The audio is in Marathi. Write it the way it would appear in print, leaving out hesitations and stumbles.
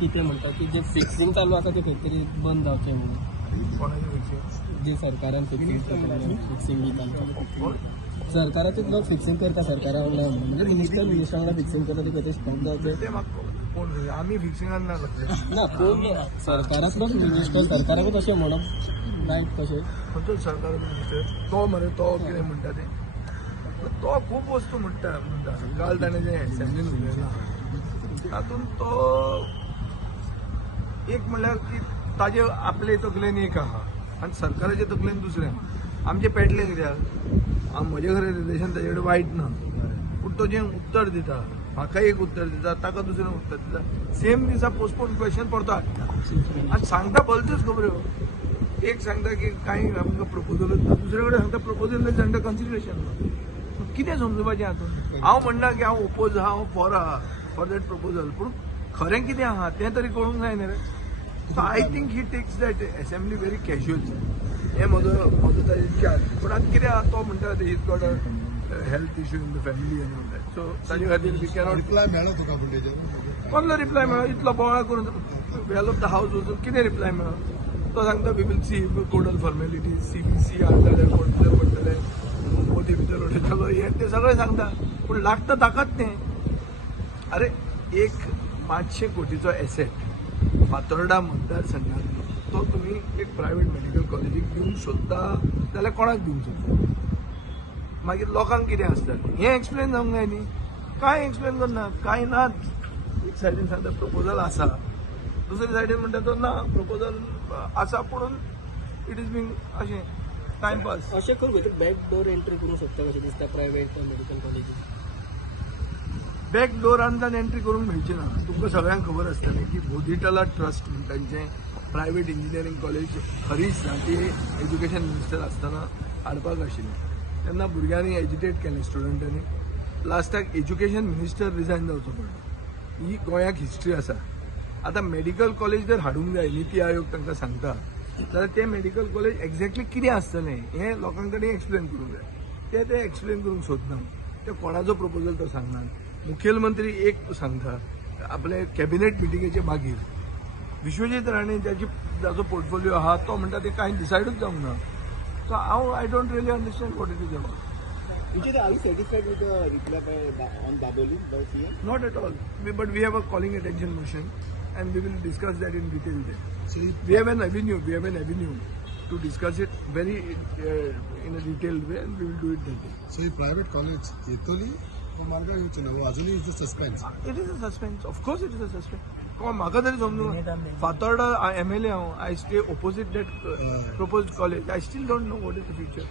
की ते म्हणतात की जे फिक्सिंग चालू आसा ते खंय तरी बंद जावचें म्हणून जे सरकारान फिक्सिंग बी सरकाराचेच लोक फिक्सिंग करता सरकारा वांगडा म्हणजे मिनिस्टर वांगडा फिक्सिंग करता ते खंय तरी स्टॉप जावचें आम्ही फिक्सिंगान ना लागले ना कोण सरकारातलोच मिनिस्टर सरकाराकूच अशें म्हणप रायट कशें खंयचोच सरकार मिनिस्टर तो मरे तो कितें म्हणटा तें तो खूब वस्तू म्हणटा काल ताणें जें एसेंब्लीन उलयलां तातूंत तो एक म्हणल्यार की ताजे आपले तकलेन एक आहा आनी सरकाराचे तकलेन दुसरें आमचें पेटलें कित्याक म्हजें खरें रिलेशन ताजे कडेन वायट ना पूण तो जें उत्तर दिता म्हाका एक उत्तर दिता ताका दुसरें उत्तर दिता सेम दिसा पोस्टपोन क्वेश्चन परतो हाडटा आनी सांगता भलत्योच खबऱ्यो एक सांगता की कांय आमकां प्रपोजल दुसरे कडेन सांगता प्रपोजल अंडर कन्सिडरेशन कितें समजुपाचें हातूंत हांव म्हणना की हांव ओपोज आहा हांव फॉर आहा फॉर दॅट प्रपोजल पूण खरें कितें आहा तें तरी कळूंक जाय न्ही रे so I think he takes that assembly very casual हें म्हजो ताजें चार्ज पूण आतां कितें आहा तो म्हणटा he's got a health issue in the family and all that so ताजे खातीर वी कॅनॉट रिप्लाय मेळ्ळो तुका पूण तेजेर कसलो रिप्लाय मेळ्ळो इतलो बोवाळ करून वेल ऑफ द हावस वचून कितें रिप्लाय मेळ्ळो तो सांगता वी विल सी कोडल फॉर्मेलिटीज सीबीसी हाडटले कोण भितर पडटले मोदी भितर उडयतलो हें तें सगळें सांगता पूण लागता ताकाच तें अरे एक 500 कोटीचो एसेट फातोर्डा मतदारसंघात तो तुम्ही एक प्रायव्हेट मेडिकल कॉलेजीक दिवंक सोदता जाल्यार कोणाक दिवंक सोदता मागीर लोकांक कितें आसता हें एक्सप्लेन जावंक जाय न्ही कांय एक्सप्लेन करना कांय नाच एक सायडीन सांगता प्रपोजल आसा दुसरे सायडीन म्हणटा तो ना प्रपोजल आसा पूण इट इज बीन अशें टायमपास अशें करून खंय बॅक डोर एंट्री करूंक शकता कशें दिसता प्रायवेट मेडिकल कॉलेजीन बॅक डोरांतल्यान एंट्री करूंक मेळची ना तुमकां सगळ्यांक खबर आसतलें की बोधिटला ट्रस्ट म्हणटांचें प्रायवेट इंजिनियरींग कॉलेज हरीश साळटी एज्युकेशन मिनिस्टर आसतना हाडपाक आशिल्लें तेन्ना भुरग्यांनी एजिटेट केलें स्टुडंटांनी लास्टाक एज्युकेशन मिनिस्टर रिजायन जावचो पडलो ही गोंयाक हिस्ट्री आसा आतां मेडिकल कॉलेज जर हाडूंक जाय निती आयोग तांकां सांगता जाल्यार तें मेडिकल कॉलेज एक्झॅक्टली कितें आसतलें हें लोकां कडेन एक्सप्लेन करूंक जाय ते एक्सप्लेन करूंक सोदना ते कोणाचो प्रपोजल तो सांगना मुखेलमंत्री एक सांगता आपले कॅबिनेट मिटिंगेचे मागीर विश्वजीत राणे जाचो पोर्टफोलिओ आहा तो म्हणटा ते कांय डिसायडूच जावंक ना सो हांव I don't really understand what it is about Are you satisfied with the reply on Daboli by CM? Not at all. But we have a calling attention motion, and we will discuss that in detail there. So we have an avenue. We have an avenue to discuss it very in a detailed way, and we will do it that day. So he private college येतली मार्ग येवची ना अजूनही is suspense It is a suspense. Of course, it is a suspense. म्हाका तरी समजूंक फातोर्डा MLA हांव. I stay opposite that proposed college. I still don't know what is the future.